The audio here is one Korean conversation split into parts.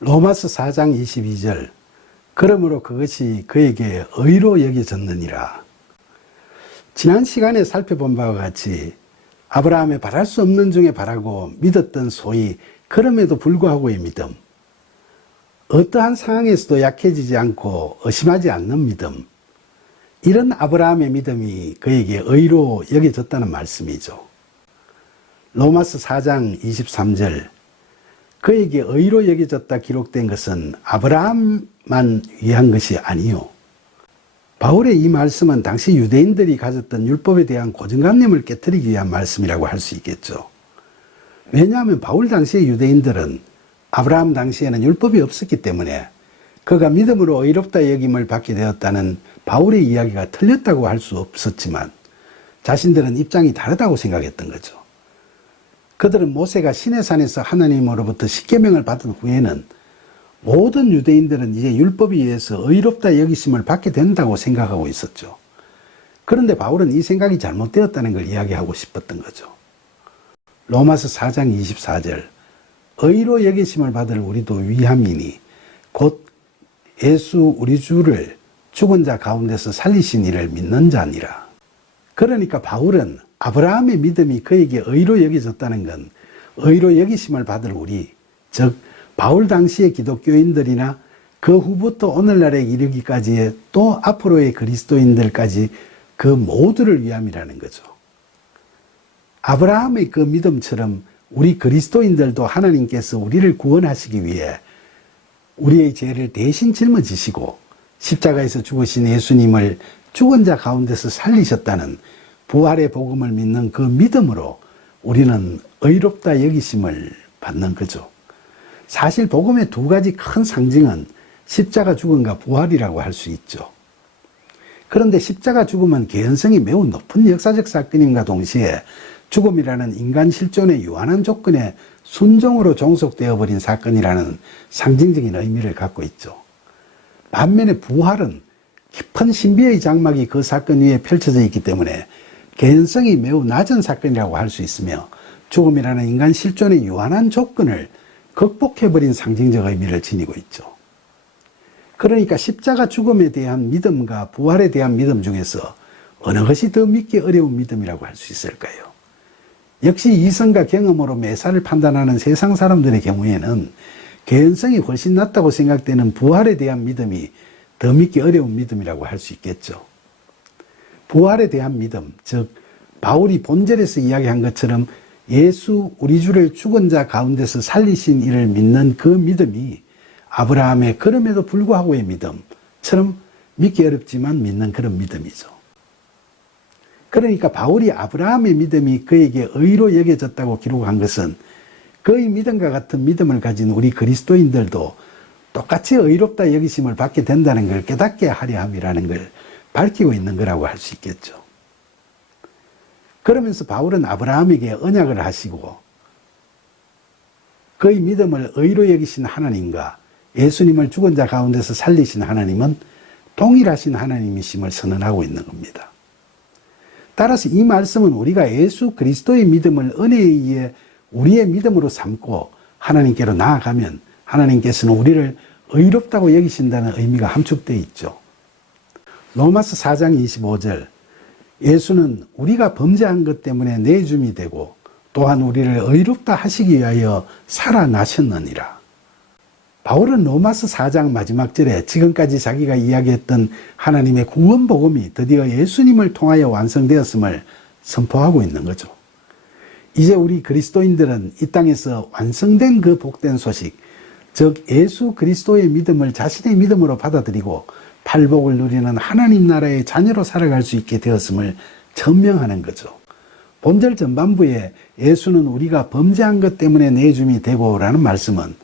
로마서 4장 22절 그러므로 그것이 그에게 의로 여겨졌느니라. 지난 시간에 살펴본 바와 같이 아브라함의 바랄 수 없는 중에 바라고 믿었던 소위 그럼에도 불구하고의 믿음, 어떠한 상황에서도 약해지지 않고 의심하지 않는 믿음, 이런 아브라함의 믿음이 그에게 의로 여겨졌다는 말씀이죠. 로마서 4장 23절 그에게 의로 여겨졌다 기록된 것은 아브라함만 위한 것이 아니요. 바울의 이 말씀은 당시 유대인들이 가졌던 율법에 대한 고정관념을 깨뜨리기 위한 말씀이라고 할 수 있겠죠. 왜냐하면 바울 당시의 유대인들은 아브라함 당시에는 율법이 없었기 때문에 그가 믿음으로 의롭다 여김을 받게 되었다는 바울의 이야기가 틀렸다고 할 수 없었지만 자신들은 입장이 다르다고 생각했던 거죠. 그들은 모세가 시내산에서 하나님으로부터 십계명을 받은 후에는 모든 유대인들은 이제 율법에 의해서 의롭다 여기심을 받게 된다고 생각하고 있었죠. 그런데 바울은 이 생각이 잘못되었다는 걸 이야기하고 싶었던 거죠. 로마서 4장 24절 의로 여기심을 받을 우리도 위함이니 곧 예수 우리 주를 죽은 자 가운데서 살리신 이를 믿는 자니라. 그러니까 바울은 아브라함의 믿음이 그에게 의로 여겨졌다는 건 의로 여기심을 받을 우리, 즉 바울 당시의 기독교인들이나 그 후부터 오늘날에 이르기까지의 또 앞으로의 그리스도인들까지 그 모두를 위함이라는 거죠. 아브라함의 그 믿음처럼 우리 그리스도인들도 하나님께서 우리를 구원하시기 위해 우리의 죄를 대신 짊어지시고 십자가에서 죽으신 예수님을 죽은 자 가운데서 살리셨다는 부활의 복음을 믿는 그 믿음으로 우리는 의롭다 여기심을 받는 거죠. 사실 복음의 두 가지 큰 상징은 십자가 죽음과 부활이라고 할 수 있죠. 그런데 십자가 죽음은 개연성이 매우 높은 역사적 사건임과 동시에 죽음이라는 인간 실존의 유한한 조건에 순종으로 종속되어 버린 사건이라는 상징적인 의미를 갖고 있죠. 반면에 부활은 깊은 신비의 장막이 그 사건 위에 펼쳐져 있기 때문에 개연성이 매우 낮은 사건이라고 할 수 있으며 죽음이라는 인간 실존의 유한한 조건을 극복해버린 상징적 의미를 지니고 있죠. 그러니까 십자가 죽음에 대한 믿음과 부활에 대한 믿음 중에서 어느 것이 더 믿기 어려운 믿음이라고 할 수 있을까요? 역시 이성과 경험으로 매사를 판단하는 세상 사람들의 경우에는 개연성이 훨씬 낮다고 생각되는 부활에 대한 믿음이 더 믿기 어려운 믿음이라고 할 수 있겠죠. 부활에 대한 믿음, 즉 바울이 본절에서 이야기한 것처럼 예수 우리 주를 죽은 자 가운데서 살리신 이를 믿는 그 믿음이 아브라함의 그럼에도 불구하고의 믿음처럼 믿기 어렵지만 믿는 그런 믿음이죠. 그러니까 바울이 아브라함의 믿음이 그에게 의로 여겨졌다고 기록한 것은 그의 믿음과 같은 믿음을 가진 우리 그리스도인들도 똑같이 의롭다 여기심을 받게 된다는 걸 깨닫게 하려 함이라는 걸 밝히고 있는 거라고 할 수 있겠죠. 그러면서 바울은 아브라함에게 언약을 하시고 그의 믿음을 의로 여기신 하나님과 예수님을 죽은 자 가운데서 살리신 하나님은 동일하신 하나님이심을 선언하고 있는 겁니다. 따라서 이 말씀은 우리가 예수 그리스도의 믿음을 은혜에 의해 우리의 믿음으로 삼고 하나님께로 나아가면 하나님께서는 우리를 의롭다고 여기신다는 의미가 함축되어 있죠. 로마서 4장 25절 예수는 우리가 범죄한 것 때문에 내줌이 되고 또한 우리를 의롭다 하시기 위하여 살아나셨느니라. 바울은 로마서 4장 마지막 절에 지금까지 자기가 이야기했던 하나님의 구원 복음이 드디어 예수님을 통하여 완성되었음을 선포하고 있는 거죠. 이제 우리 그리스도인들은 이 땅에서 완성된 그 복된 소식, 즉 예수 그리스도의 믿음을 자신의 믿음으로 받아들이고 팔복을 누리는 하나님 나라의 자녀로 살아갈 수 있게 되었음을 증명하는 거죠. 본절 전반부에 예수는 우리가 범죄한 것 때문에 내줌이 되고 라는 말씀은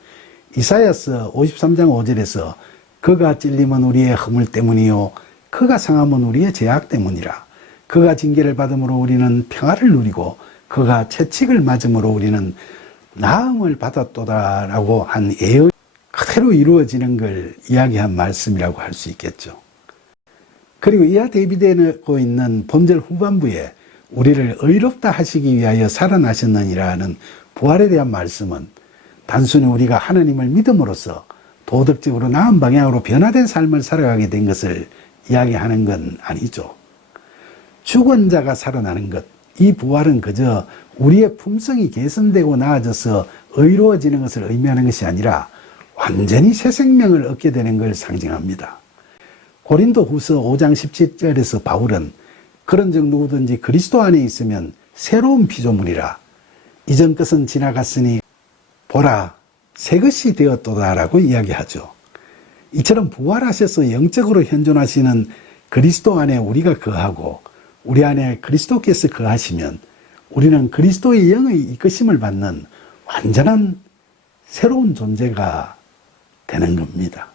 이사야서 53장 5절에서 그가 찔림은 우리의 허물 때문이요 그가 상함은 우리의 죄악 때문이라. 그가 징계를 받음으로 우리는 평화를 누리고 그가 채찍을 맞음으로 우리는 나음을 받았도다 라고 한 예언이 그대로 이루어지는 걸 이야기한 말씀이라고 할 수 있겠죠. 그리고 이와 대비되고 있는 본절 후반부에 우리를 의롭다 하시기 위하여 살아나셨느니라는 부활에 대한 말씀은 단순히 우리가 하나님을 믿음으로써 도덕적으로 나은 방향으로 변화된 삶을 살아가게 된 것을 이야기하는 건 아니죠. 죽은 자가 살아나는 것, 이 부활은 그저 우리의 품성이 개선되고 나아져서 의로워지는 것을 의미하는 것이 아니라 완전히 새 생명을 얻게 되는 걸 상징합니다. 고린도 후서 5장 17절에서 바울은 그런즉 누구든지 그리스도 안에 있으면 새로운 피조물이라 이전 것은 지나갔으니 보라 새 것이 되었도다라고 이야기하죠. 이처럼 부활하셔서 영적으로 현존하시는 그리스도 안에 우리가 거하고 우리 안에 그리스도께서 거하시면 우리는 그리스도의 영의 이끄심을 받는 완전한 새로운 존재가 되는 겁니다.